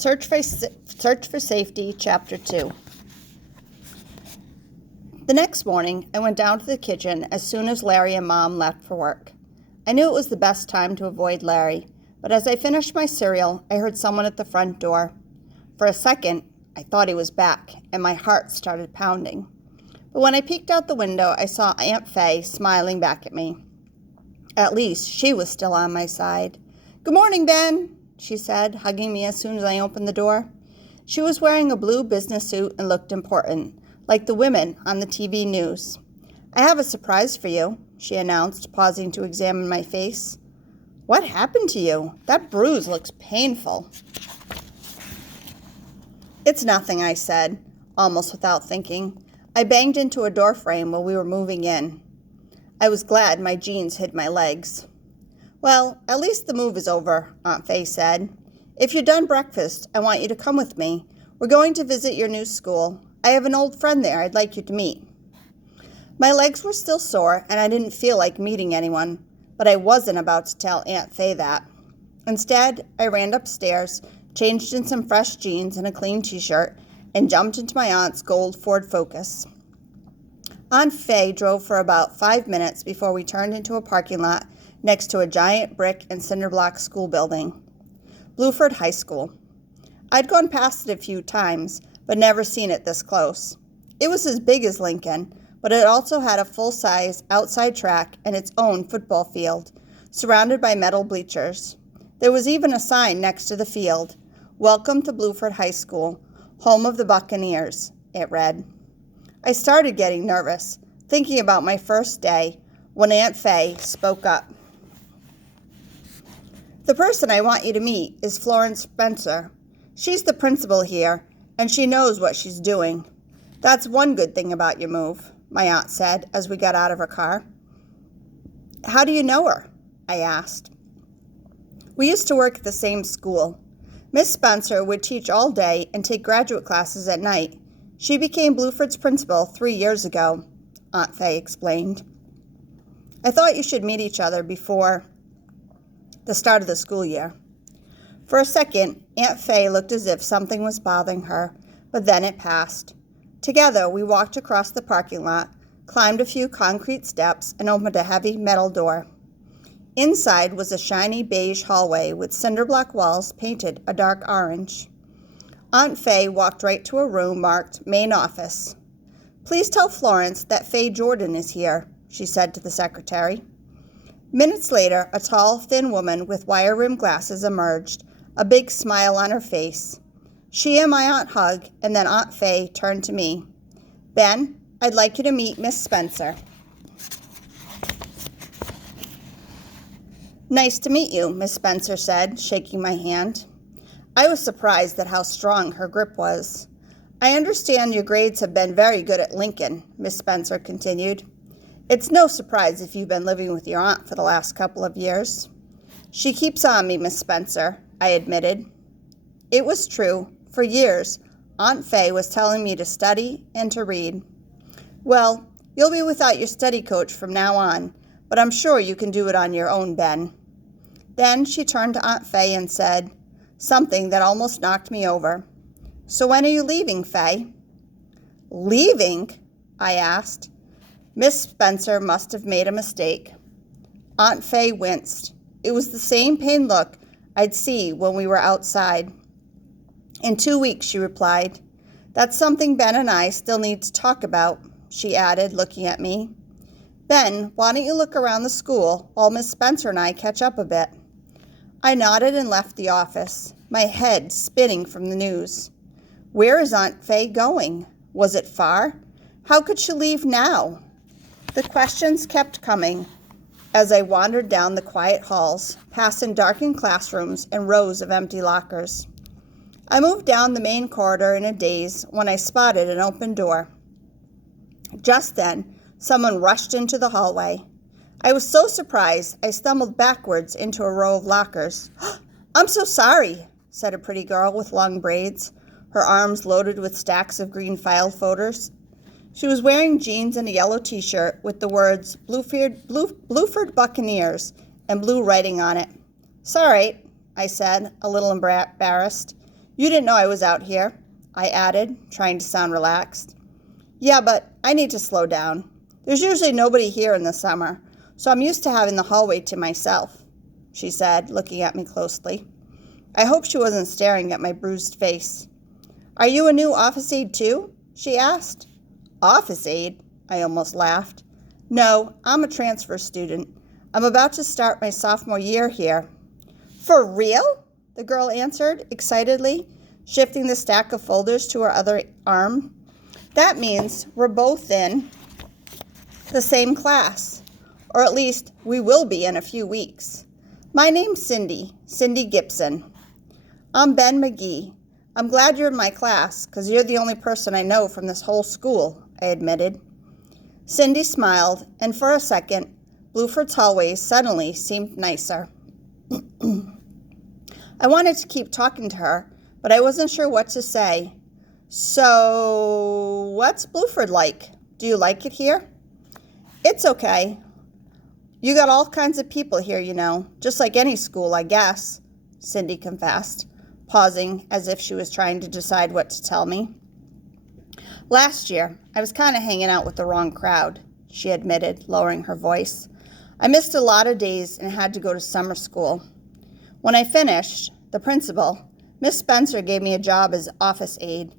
Search for Safety, Chapter 2. The next morning, I went down to the kitchen as soon as Larry and Mom left for work. I knew it was the best time to avoid Larry, but as I finished my cereal, I heard someone at the front door. For a second, I thought he was back, and my heart started pounding. But when I peeked out the window, I saw Aunt Faye smiling back at me. At least she was still on my side. "Good morning, Ben," she said, hugging me as soon as I opened the door. She was wearing a blue business suit and looked important, like the women on the TV news. "I have a surprise for you," she announced, pausing to examine my face. "What happened to you? That bruise looks painful." "It's nothing," I said, almost without thinking. I banged into a door frame while we were moving in. I was glad my jeans hid my legs. "Well, at least the move is over," Aunt Faye said. "If you're done breakfast, I want you to come with me. We're going to visit your new school. I have an old friend there I'd like you to meet." My legs were still sore, and I didn't feel like meeting anyone, but I wasn't about to tell Aunt Faye that. Instead, I ran upstairs, changed in some fresh jeans and a clean t-shirt, and jumped into my aunt's gold Ford Focus. Aunt Faye drove for about 5 minutes before we turned into a parking lot next to a giant brick and cinder block school building. Blueford High School. I'd gone past it a few times, but never seen it this close. It was as big as Lincoln, but it also had a full-size outside track and its own football field, surrounded by metal bleachers. There was even a sign next to the field, "Welcome to Blueford High School, home of the Buccaneers," it read. I started getting nervous, thinking about my first day, when Aunt Faye spoke up. "The person I want you to meet is Florence Spencer. She's the principal here, and she knows what she's doing. That's one good thing about your move," my aunt said as we got out of her car. "How do you know her?" I asked. "We used to work at the same school. Miss Spencer would teach all day and take graduate classes at night. She became Blueford's principal 3 years ago," Aunt Faye explained. "I thought you should meet each other before the start of the school year." For a second, Aunt Faye looked as if something was bothering her, but then it passed. Together, we walked across the parking lot, climbed a few concrete steps, and opened a heavy metal door. Inside was a shiny beige hallway with cinder block walls painted a dark orange. Aunt Faye walked right to a room marked Main Office. "Please tell Florence that Faye Jordan is here," she said to the secretary. Minutes later, a tall, thin woman with wire-rimmed glasses emerged, a big smile on her face. She and my aunt hugged, and then Aunt Faye turned to me. "Ben, I'd like you to meet Miss Spencer." "Nice to meet you," Miss Spencer said, shaking my hand. I was surprised at how strong her grip was. "I understand your grades have been very good at Lincoln," Miss Spencer continued. "It's no surprise if you've been living with your aunt for the last couple of years." "She keeps on me, Miss Spencer," I admitted. It was true. For years, Aunt Faye was telling me to study and to read. "Well, you'll be without your study coach from now on, but I'm sure you can do it on your own, Ben." Then she turned to Aunt Faye and said something that almost knocked me over. "So when are you leaving, Faye?" "Leaving?" I asked. Miss Spencer must have made a mistake. Aunt Faye winced. It was the same pained look I'd see when we were outside. "In 2 weeks," she replied. "That's something Ben and I still need to talk about," she added, looking at me. "Ben, why don't you look around the school while Miss Spencer and I catch up a bit?" I nodded and left the office, my head spinning from the news. Where is Aunt Faye going? Was it far? How could she leave now? The questions kept coming as I wandered down the quiet halls, passing darkened classrooms and rows of empty lockers. I moved down the main corridor in a daze when I spotted an open door. Just then, someone rushed into the hallway. I was so surprised, I stumbled backwards into a row of lockers. "I'm so sorry," said a pretty girl with long braids, her arms loaded with stacks of green file folders. She was wearing jeans and a yellow t-shirt with the words Blueford Buccaneers and blue writing on it. "Sorry," I said, a little embarrassed. You didn't know I was out here, I added, trying to sound relaxed. Yeah, but I need to slow down. There's usually nobody here in the summer, so I'm used to having the hallway to myself, she said, looking at me closely. I hope she wasn't staring at my bruised face. Are you a new office aide too? She asked. Office aide? I almost laughed. No, I'm a transfer student. I'm about to start my sophomore year here. For real? The girl answered excitedly, shifting the stack of folders to her other arm. That means we're both in the same class, or at least we will be in a few weeks. My name's Cindy Gibson. I'm Ben McGee. I'm glad you're in my class, because you're the only person I know from this whole school, I admitted. Cindy smiled, and for a second, Bluford's hallways suddenly seemed nicer. I wanted to keep talking to her, but I wasn't sure what to say. So, what's Bluford like? Do you like it here? It's okay. You got all kinds of people here, you know, just like any school, I guess, Cindy confessed, pausing as if she was trying to decide what to tell me. Last year, I was kind of hanging out with the wrong crowd, she admitted, lowering her voice. I missed a lot of days and had to go to summer school. When I finished, the principal, Miss Spencer, gave me a job as office aide.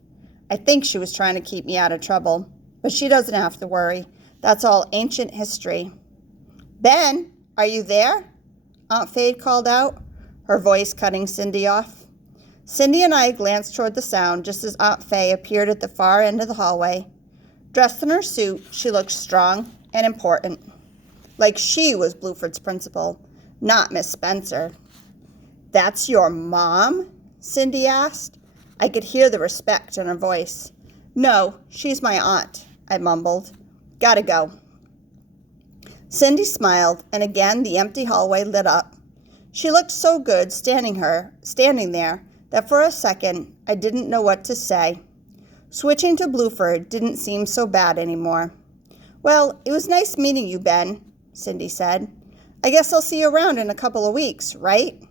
I think she was trying to keep me out of trouble, but she doesn't have to worry. That's all ancient history. Ben, are you there? Aunt Faye called out, her voice cutting Cindy off. Cindy and I glanced toward the sound just as Aunt Faye appeared at the far end of the hallway. Dressed in her suit, she looked strong and important, like she was Bluford's principal, not Miss Spencer. That's your mom? Cindy asked. I could hear the respect in her voice. No, she's my aunt, I mumbled. Gotta go. Cindy smiled, and again the empty hallway lit up. She looked so good standing there that for a second I didn't know what to say. Switching to Bluford didn't seem so bad anymore. Well, it was nice meeting you, Ben, Cindy said. I guess I'll see you around in a couple of weeks, right?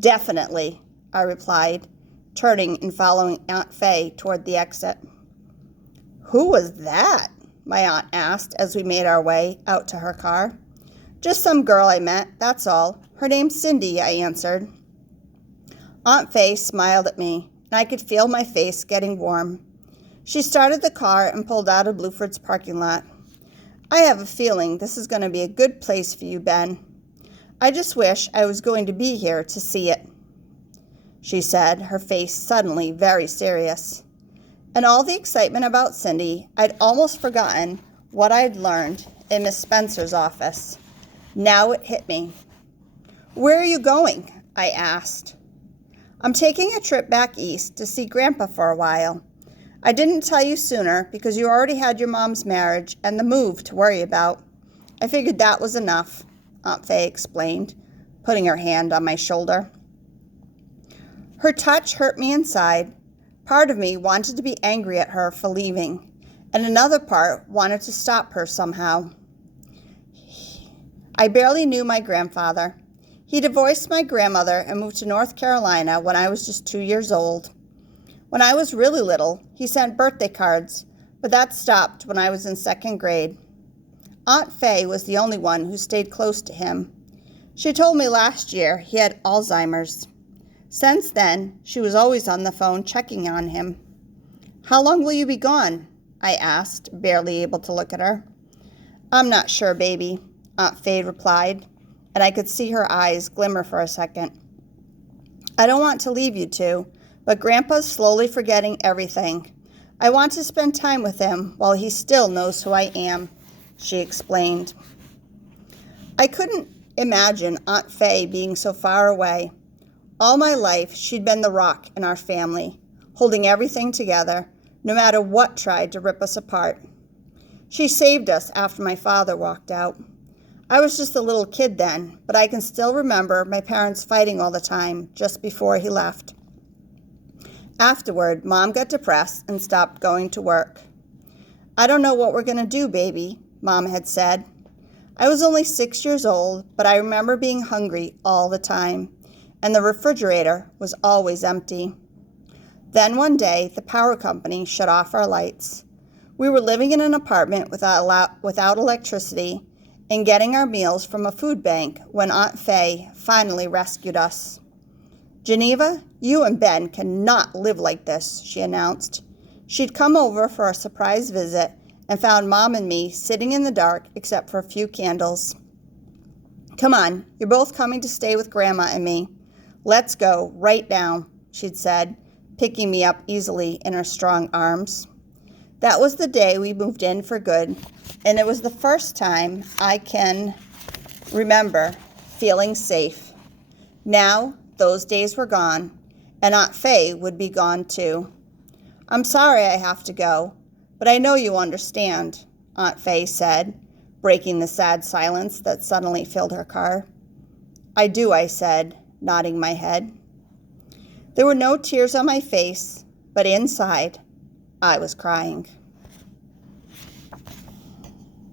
Definitely, I replied, turning and following Aunt Faye toward the exit. Who was that? My aunt asked as we made our way out to her car. Just some girl I met, that's all. Her name's Cindy, I answered. Aunt Faye smiled at me, and I could feel my face getting warm. She started the car and pulled out of Bluford's parking lot. I have a feeling this is going to be a good place for you, Ben. I just wish I was going to be here to see it, she said, her face suddenly very serious. In all the excitement about Cindy, I'd almost forgotten what I'd learned in Miss Spencer's office. Now it hit me. Where are you going? I asked. I'm taking a trip back east to see Grandpa for a while. I didn't tell you sooner because you already had your mom's marriage and the move to worry about. I figured that was enough, Aunt Faye explained, putting her hand on my shoulder. Her touch hurt me inside. Part of me wanted to be angry at her for leaving, and another part wanted to stop her somehow. I barely knew my grandfather. He divorced my grandmother and moved to North Carolina when I was just 2 years old. When I was really little, he sent birthday cards, but that stopped when I was in 2nd grade. Aunt Faye was the only one who stayed close to him. She told me last year he had Alzheimer's. Since then, she was always on the phone checking on him. How long will you be gone? I asked, barely able to look at her. I'm not sure, baby, Aunt Faye replied, and I could see her eyes glimmer for a second. I don't want to leave you two, but Grandpa's slowly forgetting everything. I want to spend time with him while he still knows who I am, she explained. I couldn't imagine Aunt Faye being so far away. All my life, she'd been the rock in our family, holding everything together, no matter what tried to rip us apart. She saved us after my father walked out. I was just a little kid then, but I can still remember my parents fighting all the time just before he left. Afterward, Mom got depressed and stopped going to work. I don't know what we're going to do, baby, Mom had said. I was only 6 years old, but I remember being hungry all the time, and the refrigerator was always empty. Then one day, the power company shut off our lights. We were living in an apartment without electricity and getting our meals from a food bank when Aunt Faye finally rescued us. "Geneva, you and Ben cannot live like this," she announced. She'd come over for a surprise visit and found Mom and me sitting in the dark except for a few candles. "Come on, you're both coming to stay with Grandma and me. Let's go, right now," she'd said, picking me up easily in her strong arms. That was the day we moved in for good, and it was the first time I can remember feeling safe. Now, those days were gone, and Aunt Faye would be gone too. "I'm sorry I have to go, but I know you understand," Aunt Faye said, breaking the sad silence that suddenly filled her car. "I do," I said, nodding my head. There were no tears on my face, but inside, I was crying.